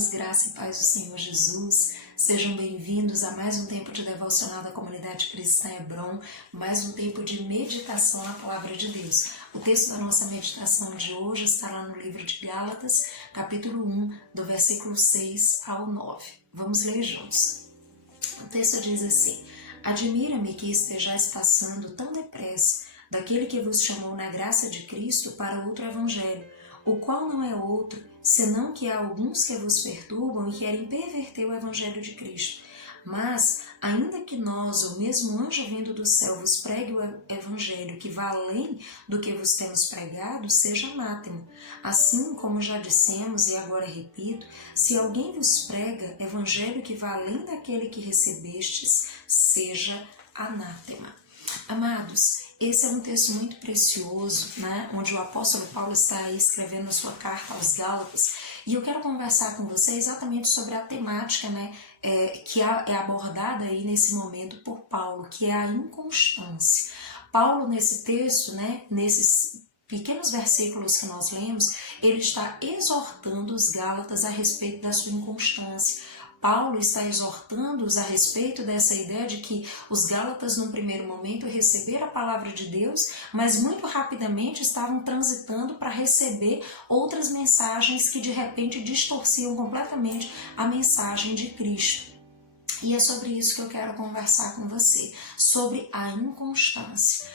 irmãos, graça e paz do Senhor Jesus, sejam bem-vindos a mais um tempo de devocional da comunidade cristã Hebron, mais um tempo de meditação na palavra de Deus. O texto da nossa meditação de hoje está lá no livro de Gálatas, capítulo 1, do versículo 6 ao 9. Vamos ler juntos. O texto diz assim: Admira-me que estejais passando tão depressa daquele que vos chamou na graça de Cristo para outro evangelho, o qual não é outro, senão que há alguns que vos perturbam e querem perverter o evangelho de Cristo. Mas, ainda que nós, ou mesmo anjo vindo do céu, vos pregue o evangelho que vá além do que vos temos pregado, seja anátema. Assim, como já dissemos e agora repito, se alguém vos prega evangelho que vá além daquele que recebestes, seja anátema. Amados, esse é um texto muito precioso, né? Onde o apóstolo Paulo está aí escrevendo a sua carta aos Gálatas, e eu quero conversar com você exatamente sobre a temática, né, que é abordada aí nesse momento por Paulo, que é a inconstância. Paulo, nesse texto, né, nesses pequenos versículos que nós lemos, ele está exortando os Gálatas a respeito da sua inconstância. Paulo está exortando-os a respeito dessa ideia de que os Gálatas, num primeiro momento, receberam a palavra de Deus, mas muito rapidamente estavam transitando para receber outras mensagens que de repente distorciam completamente a mensagem de Cristo. E é sobre isso que eu quero conversar com você, sobre a inconstância.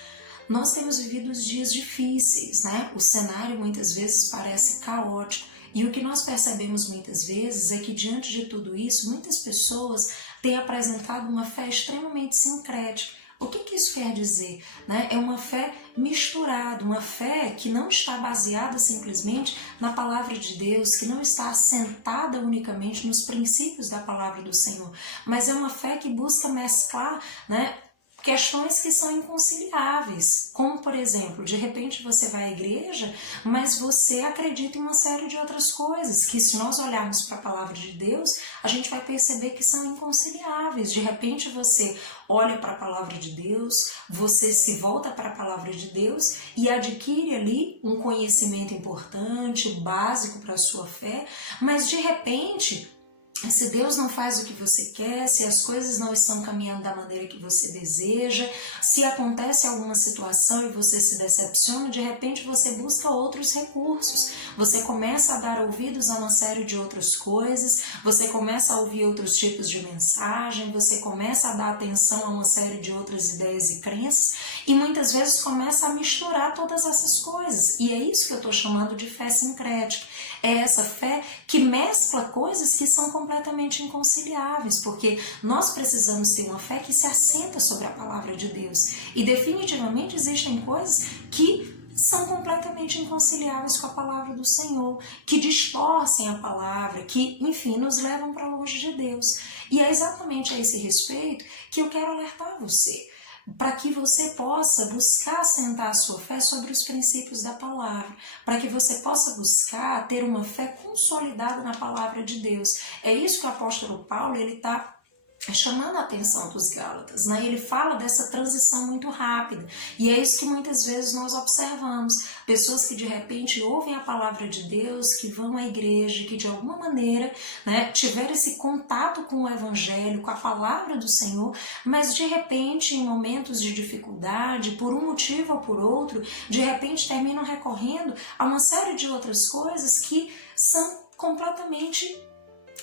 Nós temos vivido dias difíceis, né? O cenário muitas vezes parece caótico. E o que nós percebemos muitas vezes é que diante de tudo isso, muitas pessoas têm apresentado uma fé extremamente sincrética. O que isso quer dizer? Né? É uma fé misturada, uma fé que não está baseada simplesmente na palavra de Deus, que não está assentada unicamente nos princípios da palavra do Senhor, mas é uma fé que busca mesclar, né, questões que são inconciliáveis, como por exemplo, de repente você vai à igreja, mas você acredita em uma série de outras coisas, que se nós olharmos para a palavra de Deus, a gente vai perceber que são inconciliáveis. De repente você olha para a palavra de Deus, você se volta para a palavra de Deus e adquire ali um conhecimento importante, básico para a sua fé, mas de repente, se Deus não faz o que você quer, se as coisas não estão caminhando da maneira que você deseja, se acontece alguma situação e você se decepciona, de repente você busca outros recursos. Você começa a dar ouvidos a uma série de outras coisas, você começa a ouvir outros tipos de mensagem, você começa a dar atenção a uma série de outras ideias e crenças e muitas vezes começa a misturar todas essas coisas. E é isso que eu estou chamando de fé sincrética. É essa fé que mescla coisas que são completamente inconciliáveis, porque nós precisamos ter uma fé que se assenta sobre a palavra de Deus. E definitivamente existem coisas que são completamente inconciliáveis com a palavra do Senhor, que distorcem a palavra, que, enfim, nos levam para longe de Deus. E é exatamente a esse respeito que eu quero alertar você, para que você possa buscar assentar a sua fé sobre os princípios da palavra, para que você possa buscar ter uma fé consolidada na palavra de Deus. É isso que o apóstolo Paulo está chamando a atenção dos Gálatas, né? Ele fala dessa transição muito rápida, e é isso que muitas vezes nós observamos, pessoas que de repente ouvem a palavra de Deus, que vão à igreja, que de alguma maneira, né, tiveram esse contato com o evangelho, com a palavra do Senhor, mas de repente em momentos de dificuldade, por um motivo ou por outro, de repente terminam recorrendo a uma série de outras coisas que são completamente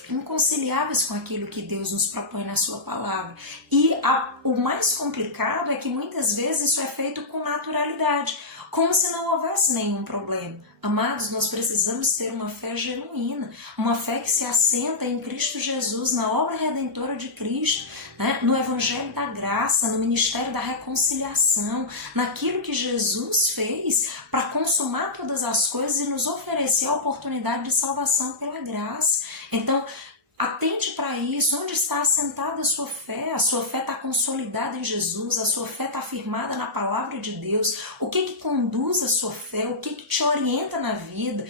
inconciliáveis com aquilo que Deus nos propõe na sua palavra. E o mais complicado é que muitas vezes isso é feito com naturalidade, como se não houvesse nenhum problema. Amados, nós precisamos ter uma fé genuína, uma fé que se assenta em Cristo Jesus, na obra redentora de Cristo, né? No Evangelho da Graça, no ministério da reconciliação, naquilo que Jesus fez para consumar todas as coisas e nos oferecer a oportunidade de salvação pela graça. Então, atente para isso, onde está assentada a sua fé está consolidada em Jesus, a sua fé está firmada na palavra de Deus, o que conduz a sua fé, o que te orienta na vida.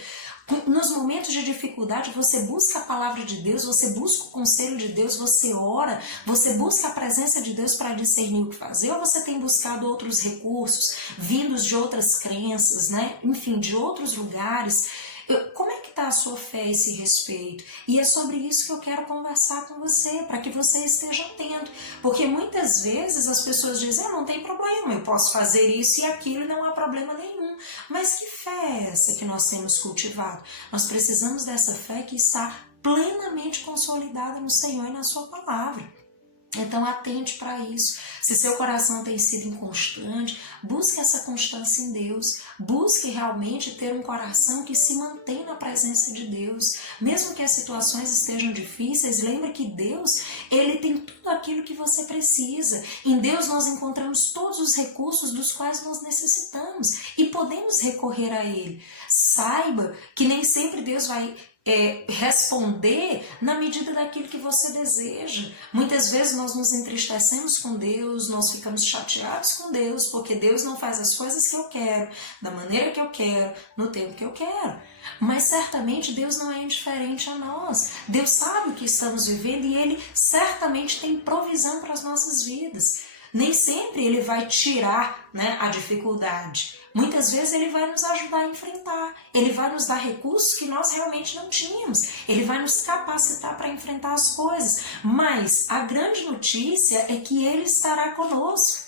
Nos momentos de dificuldade você busca a palavra de Deus, você busca o conselho de Deus, você ora, você busca a presença de Deus para discernir o que fazer, ou você tem buscado outros recursos, vindos de outras crenças, né? Enfim, de outros lugares, Como é que está a sua fé a esse respeito? E é sobre isso que eu quero conversar com você, para que você esteja atento. Porque muitas vezes as pessoas dizem, não tem problema, eu posso fazer isso e aquilo e não há problema nenhum. Mas que fé é essa que nós temos cultivado? Nós precisamos dessa fé que está plenamente consolidada no Senhor e na sua palavra. Então atente para isso. Se seu coração tem sido inconstante, busque essa constância em Deus. Busque realmente ter um coração que se mantém na presença de Deus. Mesmo que as situações estejam difíceis, lembre que Deus, Ele tem tudo aquilo que você precisa. Em Deus nós encontramos todos os recursos dos quais nós necessitamos e podemos recorrer a Ele. Saiba que nem sempre Deus vai responder na medida daquilo que você deseja. Muitas vezes nós nos entristecemos com Deus, nós ficamos chateados com Deus, porque Deus não faz as coisas que eu quero, da maneira que eu quero, no tempo que eu quero. Mas certamente Deus não é indiferente a nós. Deus sabe o que estamos vivendo e Ele certamente tem provisão para as nossas vidas. Nem sempre Ele vai tirar, a dificuldade. Muitas vezes Ele vai nos ajudar a enfrentar. Ele vai nos dar recursos que nós realmente não tínhamos. Ele vai nos capacitar para enfrentar as coisas. Mas a grande notícia é que Ele estará conosco.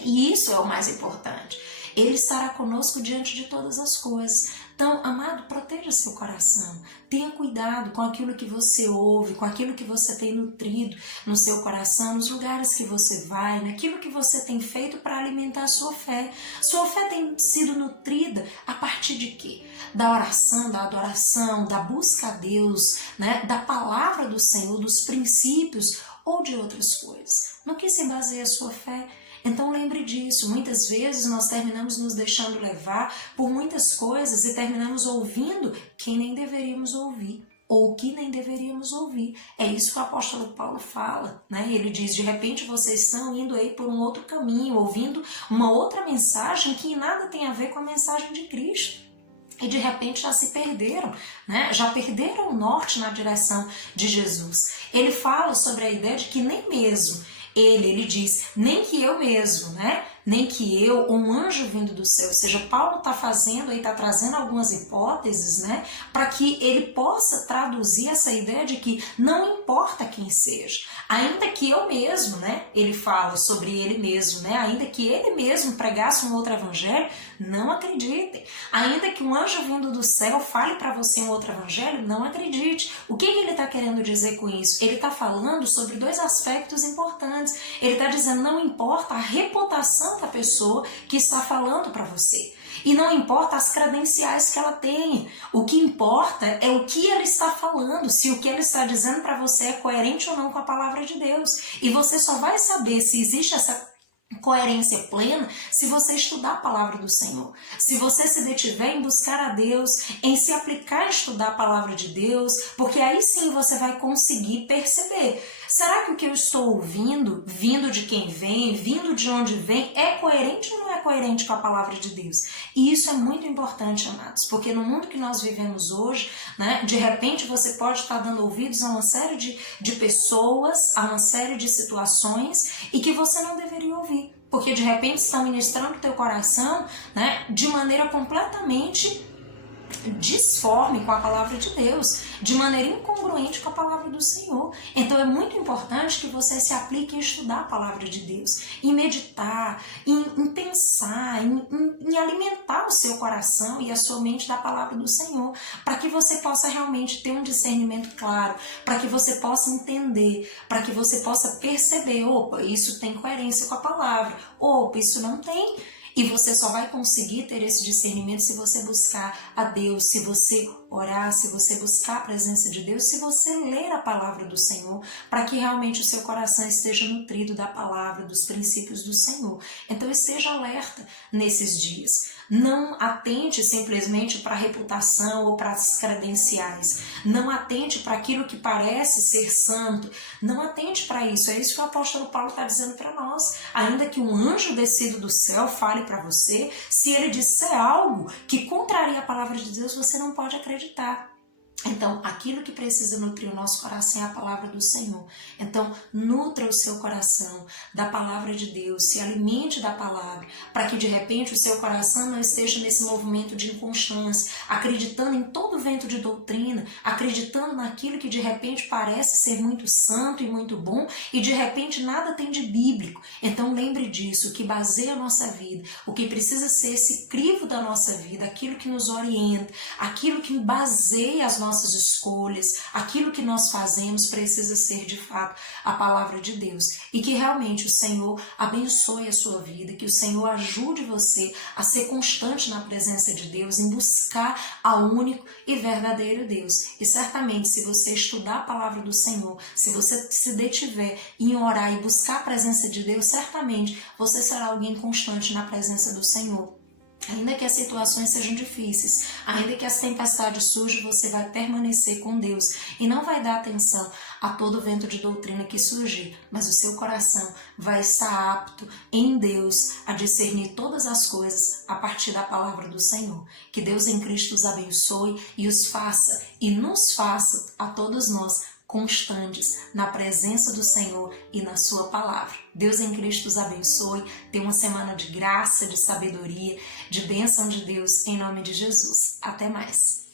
E isso é o mais importante. Ele estará conosco diante de todas as coisas. Então, amado, proteja seu coração. Tenha cuidado com aquilo que você ouve, com aquilo que você tem nutrido no seu coração, nos lugares que você vai, naquilo que você tem feito para alimentar a sua fé. Sua fé tem sido nutrida a partir de quê? Da oração, da adoração, da busca a Deus, da palavra do Senhor, dos princípios ou de outras coisas. No que se baseia a sua fé? Então lembre disso, muitas vezes nós terminamos nos deixando levar por muitas coisas e terminamos ouvindo quem nem deveríamos ouvir, ou que nem deveríamos ouvir. É isso que o apóstolo Paulo fala, Ele diz, de repente vocês estão indo aí por um outro caminho, ouvindo uma outra mensagem que nada tem a ver com a mensagem de Cristo. E de repente já se perderam, já perderam o norte na direção de Jesus. Ele fala sobre a ideia de que nem mesmo ele diz, nem que eu mesmo, nem que eu, ou um anjo vindo do céu. Ou seja, Paulo está fazendo, está trazendo algumas hipóteses, para que ele possa traduzir essa ideia de que não importa quem seja, ainda que eu mesmo, ele fala sobre ele mesmo, ainda que ele mesmo pregasse um outro evangelho, não acreditem. Ainda que um anjo vindo do céu fale para você um outro evangelho, não acredite. O que ele está querendo dizer com isso? Ele está falando sobre dois aspectos importantes. Ele está dizendo, não importa a reputação da pessoa que está falando para você. E não importa as credenciais que ela tem. O que importa é o que ela está falando, se o que ela está dizendo para você é coerente ou não com a palavra de Deus. E você só vai saber se existe essa coerência plena se você estudar a palavra do Senhor. Se você se detiver em buscar a Deus, em se aplicar a estudar a palavra de Deus, porque aí sim você vai conseguir perceber. Será que o que eu estou ouvindo, vindo de quem vem, vindo de onde vem, é coerente ou não é coerente com a palavra de Deus? E isso é muito importante, amados, porque no mundo que nós vivemos hoje, de repente você pode estar dando ouvidos a uma série de pessoas, a uma série de situações e que você não deveria ouvir. Porque de repente estão ministrando o teu coração de maneira completamente disforme com a palavra de Deus, de maneira incongruente com a palavra do Senhor. Então é muito importante que você se aplique em estudar a palavra de Deus, em meditar, em pensar, em alimentar o seu coração e a sua mente da palavra do Senhor, para que você possa realmente ter um discernimento claro, para que você possa entender, para que você possa perceber, opa, isso tem coerência com a palavra, opa, isso não tem. E você só vai conseguir ter esse discernimento se você buscar a Deus, se você orar, se você buscar a presença de Deus, se você ler a palavra do Senhor, para que realmente o seu coração esteja nutrido da palavra, dos princípios do Senhor. Então esteja alerta nesses dias. Não atente simplesmente para a reputação ou para as credenciais. Não atente para aquilo que parece ser santo. Não atente para isso. É isso que o apóstolo Paulo está dizendo para nós. Ainda que um anjo descido do céu fale para você, se ele disser algo que contraria a palavra de Deus, você não pode acreditar. Então, aquilo que precisa nutrir o nosso coração é a palavra do Senhor. Então, nutra o seu coração da palavra de Deus, se alimente da palavra, para que de repente o seu coração não esteja nesse movimento de inconstância, acreditando em todo vento de doutrina, acreditando naquilo que de repente parece ser muito santo e muito bom e de repente nada tem de bíblico. Então, lembre disso, o que baseia a nossa vida, o que precisa ser esse crivo da nossa vida, aquilo que nos orienta, aquilo que baseia as nossas escolhas, aquilo que nós fazemos precisa ser de fato a palavra de Deus. E que realmente o Senhor abençoe a sua vida, que o Senhor ajude você a ser constante na presença de Deus, em buscar ao único e verdadeiro Deus. E certamente, se você estudar a palavra do Senhor, se você se detiver em orar e buscar a presença de Deus, certamente você será alguém constante na presença do Senhor. Ainda que as situações sejam difíceis, ainda que as tempestades surjam, você vai permanecer com Deus e não vai dar atenção a todo vento de doutrina que surgir, mas o seu coração vai estar apto em Deus a discernir todas as coisas a partir da palavra do Senhor. Que Deus em Cristo os abençoe e os faça e nos faça a todos nós constantes na presença do Senhor e na sua palavra. Deus em Cristo os abençoe, tenha uma semana de graça, de sabedoria, de bênção de Deus, em nome de Jesus. Até mais.